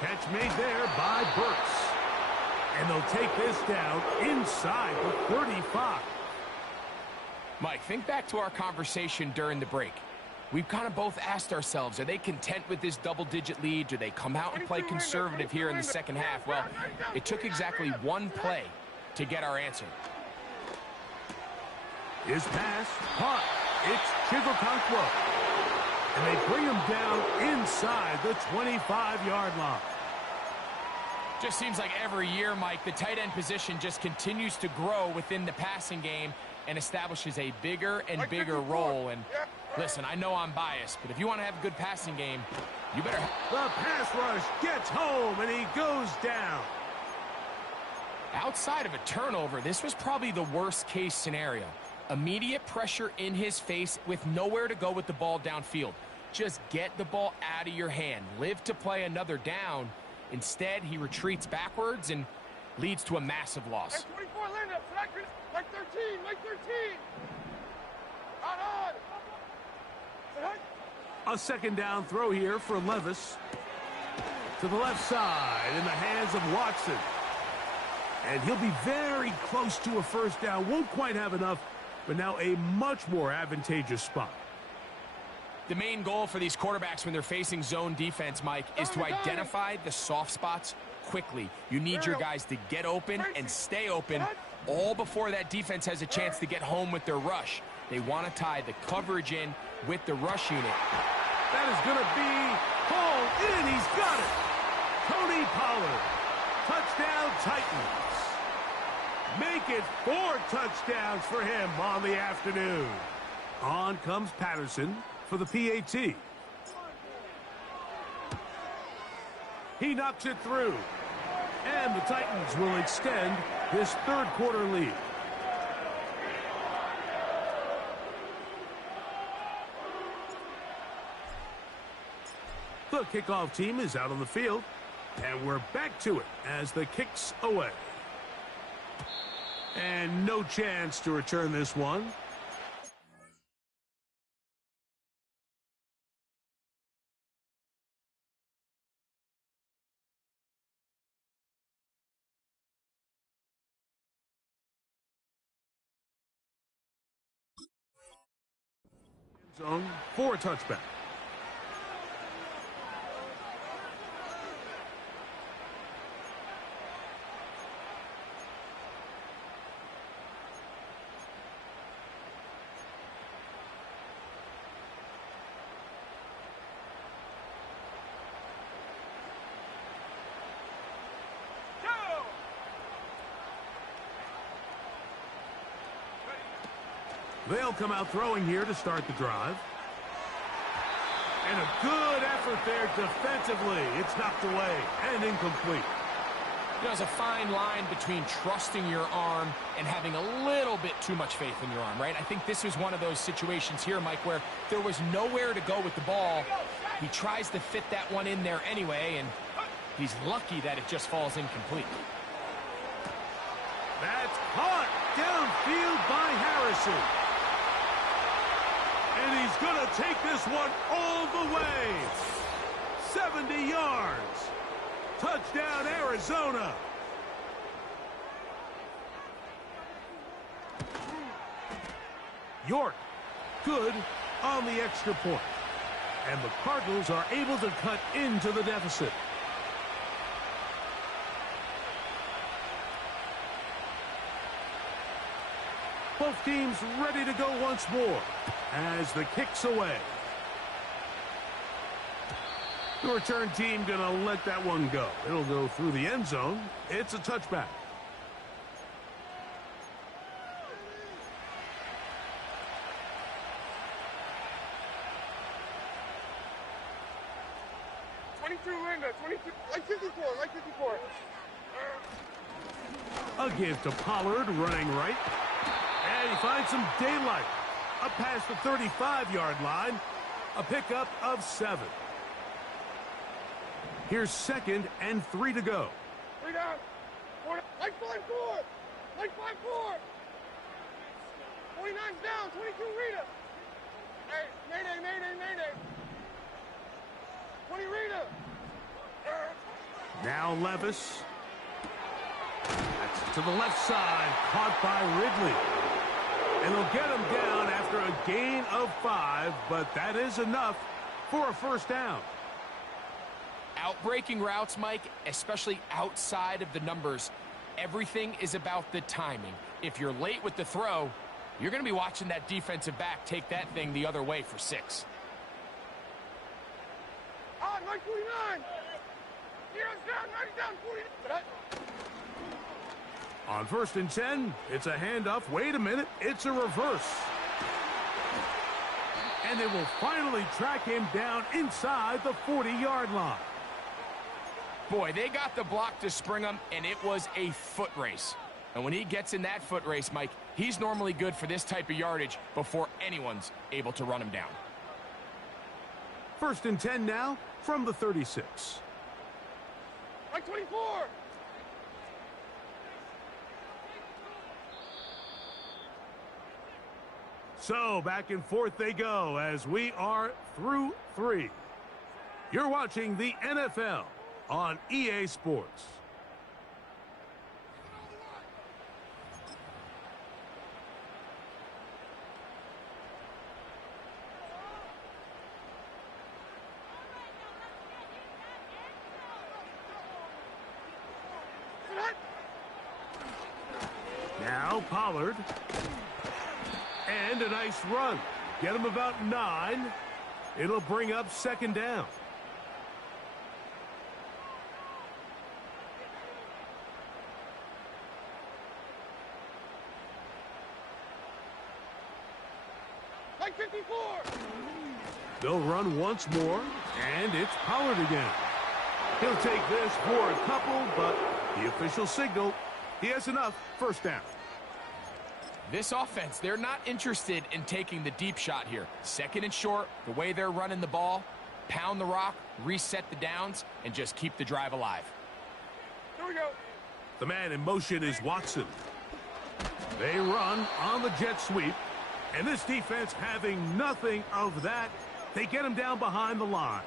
Catch made there by Burks. And they'll take this down inside the 35. Mike, think back to our conversation during the break. We've kind of both asked ourselves, are they content with this double-digit lead? Do they come out and play conservative here in the second half? Well, it took exactly one play to get our answer. His pass, caught. It's Chigokankwo. And they bring him down inside the 25-yard line. Just seems like every year, Mike, the tight end position just continues to grow within the passing game and establishes a bigger and bigger role. And listen, I know I'm biased, but if you want to have a good passing game, you better... The pass rush gets home, and he goes down. Outside of a turnover, this was probably the worst-case scenario. Immediate pressure in his face with nowhere to go with the ball downfield. Just get the ball out of your hand. Live to play another down. Instead, he retreats backwards and leads to a massive loss. Hey, 24, Linda, like 13, like 13. Out on. A second down throw here for Levis. To the left side in the hands of Watson. And he'll be very close to a first down. Won't quite have enough, but now a much more advantageous spot. The main goal for these quarterbacks when they're facing zone defense, Mike, is to identify the soft spots quickly. You need your guys to get open and stay open all before that defense has a chance to get home with their rush. They want to tie the coverage in with the rush unit. That is going to be hauled in. He's got it. Tony Pollard. Touchdown Titans. Make it 4 touchdowns for him on the afternoon. On comes Patterson for the PAT. He knocks it through. And the Titans will extend this third quarter lead. The kickoff team is out on the field. And we're back to it as the kick's away. And no chance to return this one. Zone for a touchback. They'll come out throwing here to start the drive. And a good effort there defensively. It's knocked away and incomplete. There's a fine line between trusting your arm and having a little bit too much faith in your arm, right? I think this was one of those situations here, Mike, where there was nowhere to go with the ball. He tries to fit that one in there anyway, and he's lucky that it just falls incomplete. That's caught downfield by Harrison. And he's going to take this one all the way. 70 yards. Touchdown, Arizona. York, good on the extra point. And the Cardinals are able to cut into the deficit. Both teams ready to go once more as the kick's away. The return team going to let that one go. It'll go through the end zone. It's a touchback. Linda, 22, like 54, like 54. A give to Pollard, running right. And he finds some daylight. Up past the 35-yard line. A pickup of 7. Here's 2nd and 3 to go. 3 down. 4, like 5-4. Like 5-4. 49's down. 22 Rita. Hey, mayday, mayday, mayday. 20 Rita. Now Levis. That's to the left side. Caught by Ridley. And they'll get him down after a gain of 5, but that is enough for a first down. Outbreaking routes, Mike, especially outside of the numbers, everything is about the timing. If you're late with the throw, you're going to be watching that defensive back take that thing the other way for 6. Ah, 949. Zero's down, 90 down, 40. On 1st and 10, it's a handoff. Wait a minute, it's a reverse. And they will finally track him down inside the 40-yard line. Boy, they got the block to spring him, and it was a foot race. And when he gets in that foot race, Mike, he's normally good for this type of yardage before anyone's able to run him down. 1st and 10 now from the 36. Like 24. So back and forth they go as we are through 3. You're watching the NFL on EA Sports. Now Pollard. And a nice run. Get him about 9. It'll bring up 2nd down. Like 54. They'll run once more, and it's Pollard again. He'll take this for a couple, but the official signal, he has enough. 1st down. This offense, they're not interested in taking the deep shot here. 2nd and short, the way they're running the ball, pound the rock, reset the downs, and just keep the drive alive. Here we go. The man in motion is Watson. They run on the jet sweep, and this defense having nothing of that, they get him down behind the line.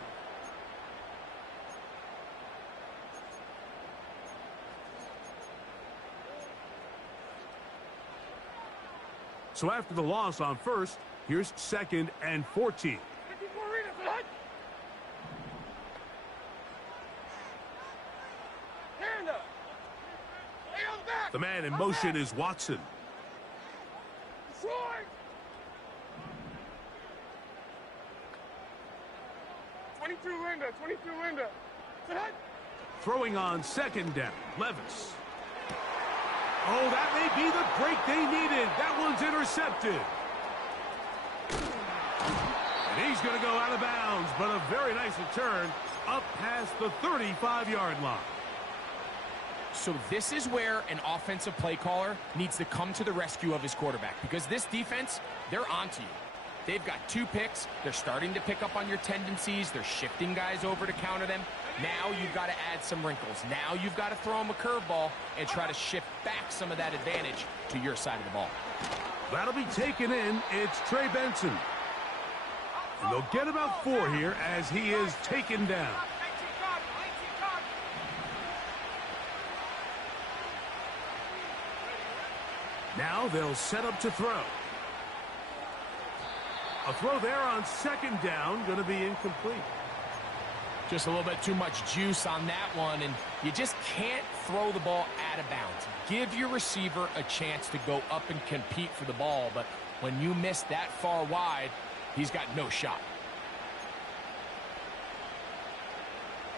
So after the loss on 1st, here's 2nd and 14. 54 arena, blood. Hand up. Lay on back. The man in motion is Watson. Short. 22 Linda, 22 Linda. Throwing on 2nd down, Levis. Oh, that may be the break they needed. That one's intercepted. And he's going to go out of bounds, but a very nice return up past the 35-yard line. So this is where an offensive play caller needs to come to the rescue of his quarterback, because this defense, they're onto you. They've got 2 picks. They're starting to pick up on your tendencies. They're shifting guys over to counter them. Now you've got to add some wrinkles. Now you've got to throw them a curveball and try to shift back some of that advantage to your side of the ball. That'll be taken in. It's Trey Benson. And they'll get about 4 here as he is taken down. Now they'll set up to throw. A throw there on 2nd down, going to be incomplete. Just a little bit too much juice on that one, and you just can't throw the ball out of bounds. Give your receiver a chance to go up and compete for the ball, but when you miss that far wide, he's got no shot.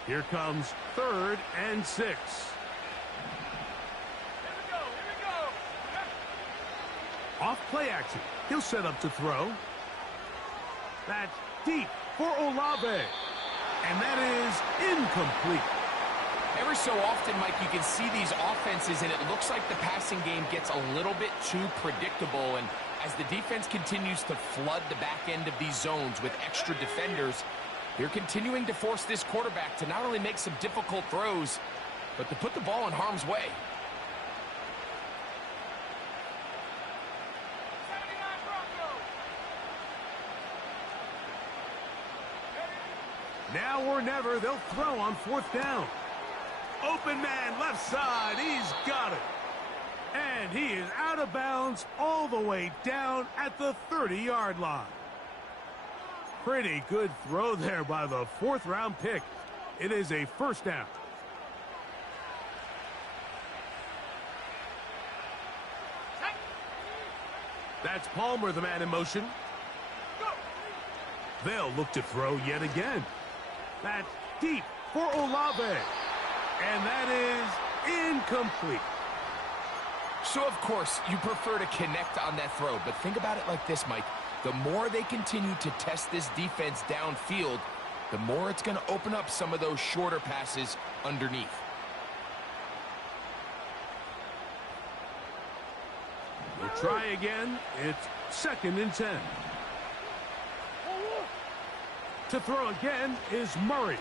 Here comes 3rd and 6. Here we go. Off play action. He'll set up to throw. That's deep for Olave. And that is incomplete. Every so often, Mike, you can see these offenses, and it looks like the passing game gets a little bit too predictable. And as the defense continues to flood the back end of these zones with extra defenders, they're continuing to force this quarterback to not only make some difficult throws, but to put the ball in harm's way. Now or never, they'll throw on 4th down. Open man, left side, he's got it. And he is out of bounds all the way down at the 30-yard line. Pretty good throw there by the fourth-round pick. It is a first down. That's Palmer, the man in motion. They'll look to throw yet again. That's deep for Olave. And that is incomplete. So, of course, you prefer to connect on that throw, but think about it like this, Mike. The more they continue to test this defense downfield, the more it's going to open up some of those shorter passes underneath. We'll try again. It's 2nd and 10. To throw again is Murray.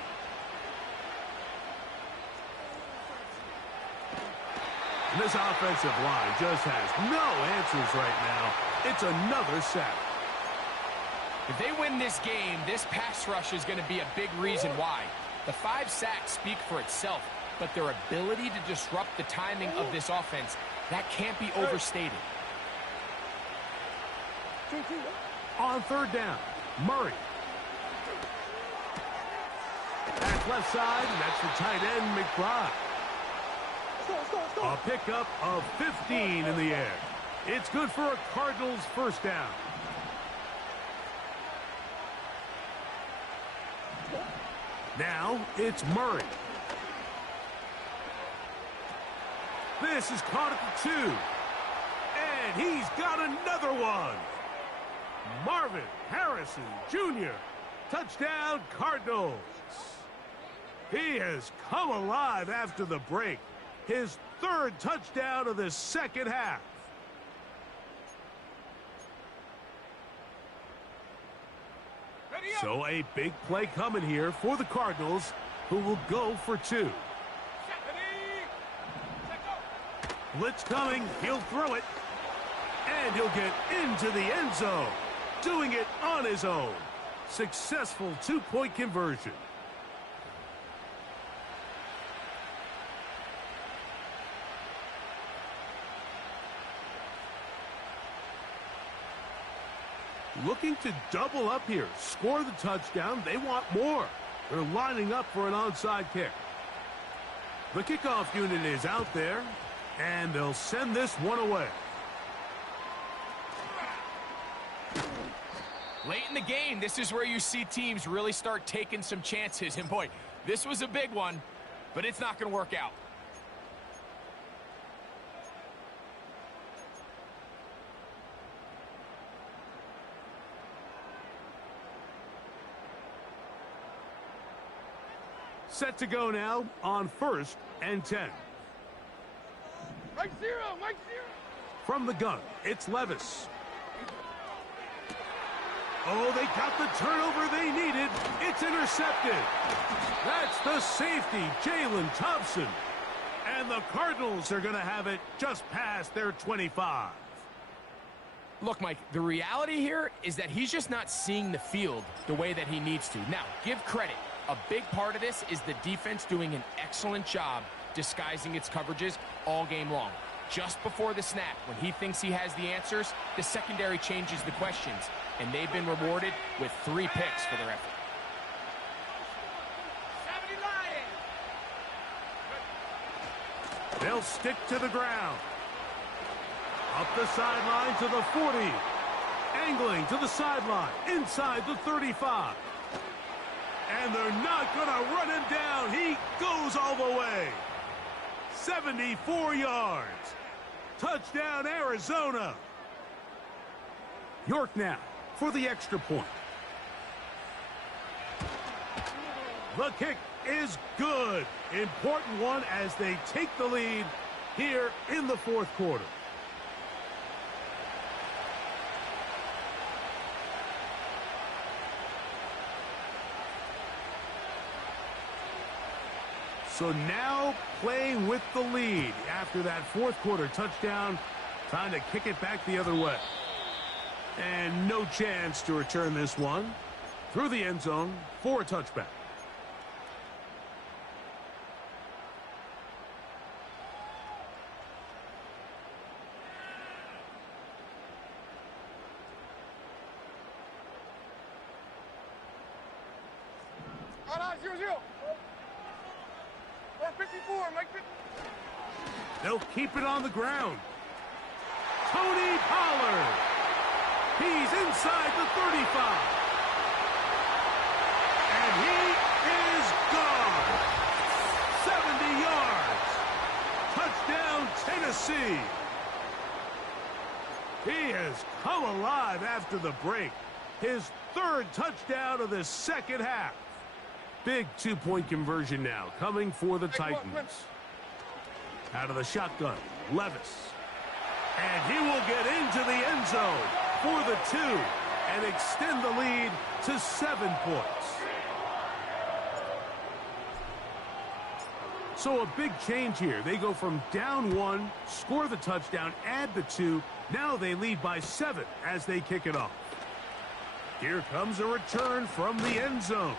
This offensive line just has no answers right now. It's another sack. If they win this game, this pass rush is going to be a big reason why. The 5 sacks speak for itself, but their ability to disrupt the timing of this offense, that can't be overstated. On 3rd down, Murray. At left side, and that's the tight end, McBride. A pickup of 15 in the air. It's good for a Cardinals first down. Now it's Murray. This is caught at the 2. And he's got another one. Marvin Harrison Jr. Touchdown, Cardinals. He has come alive after the break. His 3rd touchdown of the second half. So a big play coming here for the Cardinals, who will go for 2. Blitz coming. He'll throw it. And he'll get into the end zone. Doing it on his own. Successful 2-point conversion. Looking to double up here. Score the touchdown. They want more. They're lining up for an onside kick. The kickoff unit is out there, and they'll send this one away. Late in the game, this is where you see teams really start taking some chances. And boy, this was a big one, but it's not going to work out. Set to go now on 1st and 10. Mike 0, Mike 0. From the gun, it's Levis. Oh, they got the turnover they needed. It's intercepted. That's the safety, Jalen Thompson. And the Cardinals are going to have it just past their 25. Look, Mike, the reality here is that he's just not seeing the field the way that he needs to. Now, give credit. A big part of this is the defense doing an excellent job disguising its coverages all game long. Just before the snap, when he thinks he has the answers, the secondary changes the questions, and they've been rewarded with 3 picks for their effort. They'll stick to the ground. Up the sideline to the 40. Angling to the sideline, inside the 35. And they're not going to run him down. He goes all the way. 74 yards. Touchdown, Arizona. York now for the extra point. The kick is good. Important one as they take the lead here in the 4th quarter. So now playing with the lead after that 4th quarter touchdown. Time to kick it back the other way. And no chance to return this one. Through the end zone for a touchback. On, 0-0. Or 54, Mike 50. They'll keep it on the ground. Tony Pollard. He's inside the 35. And he is gone. 70 yards. Touchdown, Tennessee. He has come alive after the break. His third touchdown of the second half. Big two-point conversion now coming for the Titans. Out of the shotgun, Levis. And he will get into the end zone for the 2 and extend the lead to 7 points. So a big change here. They go from down 1, score the touchdown, add the 2. Now they lead by 7 as they kick it off. Here comes a return from the end zone.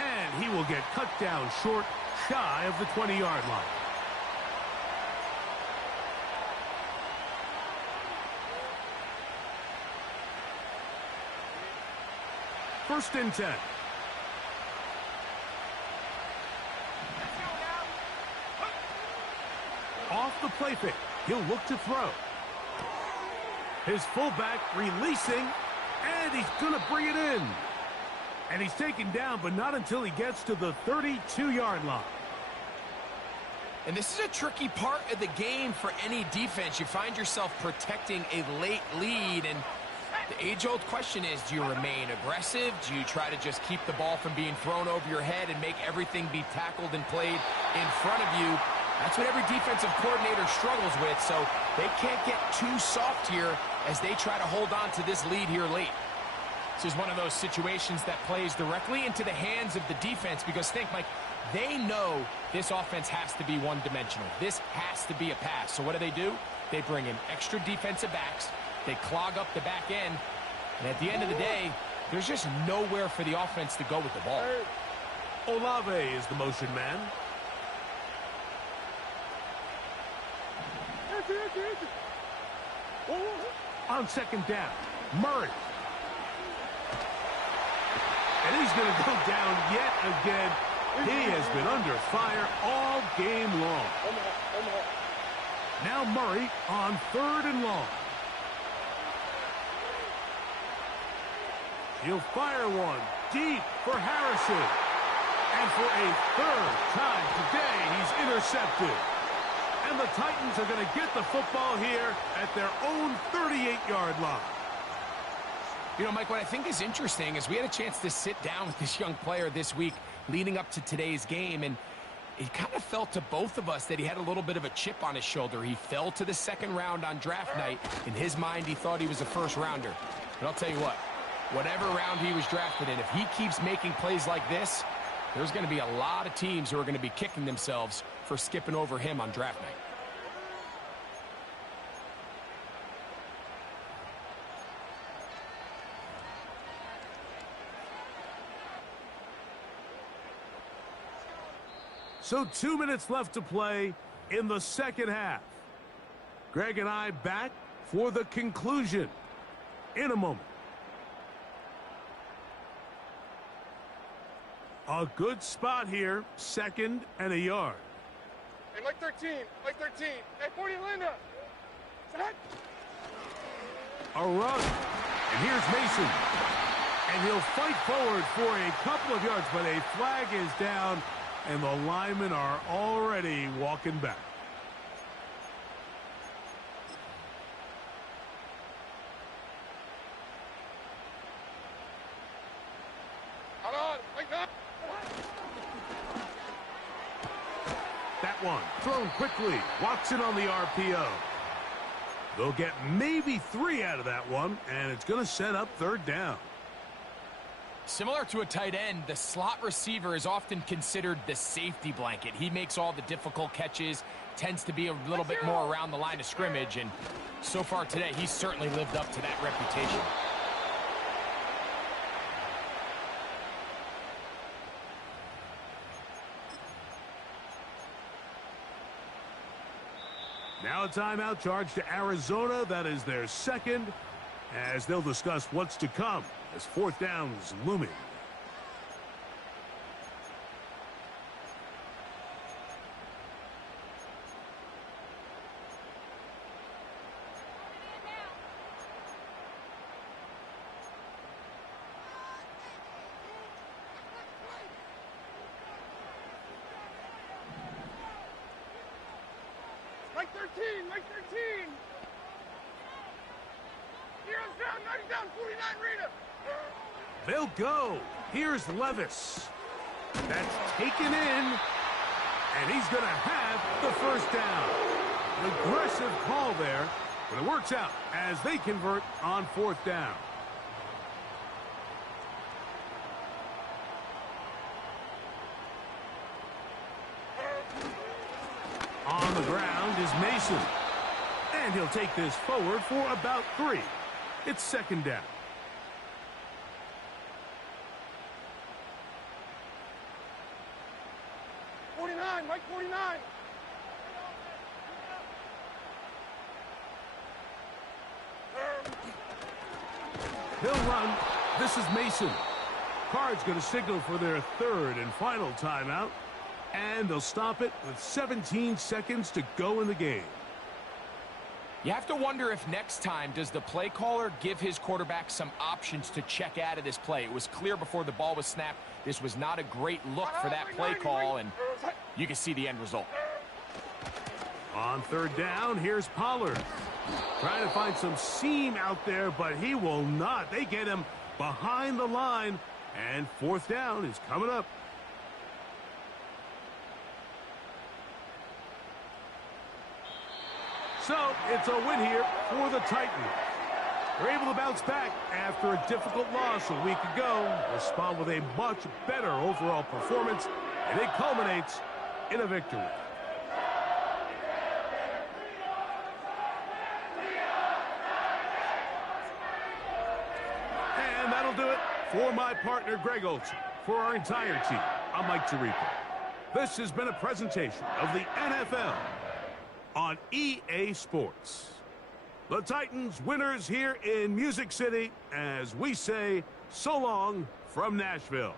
And he will get cut down short, shy of the 20-yard line. First and 10. Off the play fake. He'll look to throw. His fullback releasing, and he's going to bring it in. And he's taken down, but not until he gets to the 32-yard line. And this is a tricky part of the game for any defense. You find yourself protecting a late lead, and the age-old question is, do you remain aggressive? Do you try to just keep the ball from being thrown over your head and make everything be tackled and played in front of you? That's what every defensive coordinator struggles with, so they can't get too soft here as they try to hold on to this lead here late. This is one of those situations that plays directly into the hands of the defense because think, Mike, they know this offense has to be one-dimensional. This has to be a pass. So what do? They bring in extra defensive backs. They clog up the back end. And at the end of the day, there's just nowhere for the offense to go with the ball. Olave is the motion man. On second down, Murray. And he's going to go down yet again. He has been under fire all game long. Now Murray on 3rd and long. He'll fire one deep for Harrison. And for a 3rd time today, he's intercepted. And the Titans are going to get the football here at their own 38-yard line. You know, Mike, what I think is interesting is we had a chance to sit down with this young player this week leading up to today's game, and it kind of felt to both of us that he had a little bit of a chip on his shoulder. He fell to the 2nd round on draft night. In his mind, he thought he was a 1st rounder. But I'll tell you what, whatever round he was drafted in, if he keeps making plays like this, there's going to be a lot of teams who are going to be kicking themselves for skipping over him on draft night. So 2 minutes left to play in the second half. Greg and I back for the conclusion in a moment. A good spot here, 2nd and a yard. Hey, Mike 13, Mike 13. Hey, 40 Linda. Set. A run. And here's Mason. And he'll fight forward for a couple of yards, but a flag is down. And the linemen are already walking back. Hold on, like that. That one thrown quickly. Watson on the RPO. They'll get maybe 3 out of that one, and it's going to set up 3rd down. Similar to a tight end, the slot receiver is often considered the safety blanket. He makes all the difficult catches, tends to be a little bit more around the line of scrimmage, and so far today, he's certainly lived up to that reputation. Now a timeout charge to Arizona. That is their 2nd, as they'll discuss what's to come as 4th down's looming. 13, Mike 13. Heroes down, 90 down, 49 Rita. They'll go. Here's Levis. That's taken in, and he's going to have the first down. An aggressive call there, but it works out as they convert on fourth down. On the ground is Mason. And he'll take this forward for about 3. It's second down. Mike 49. They'll run. This is Mason. Cards going to signal for their third and final timeout. And they'll stop it with 17 seconds to go in the game. You have to wonder if next time does the play caller give his quarterback some options to check out of this play. It was clear before the ball was snapped. This was not a great look for that play call, and you can see the end result. On third down, here's Pollard. Trying to find some seam out there, but he will not. They get him behind the line, and fourth down is coming up. So it's a win here for the Titans. They're able to bounce back after a difficult loss a week ago. Respond with a much better overall performance, and it culminates in a victory. And that'll do it for my partner, Greg Olson. For our entire team, I'm Mike Tirico. This has been a presentation of the NFL on EA Sports. The Titans winners here in Music City as we say so long from Nashville.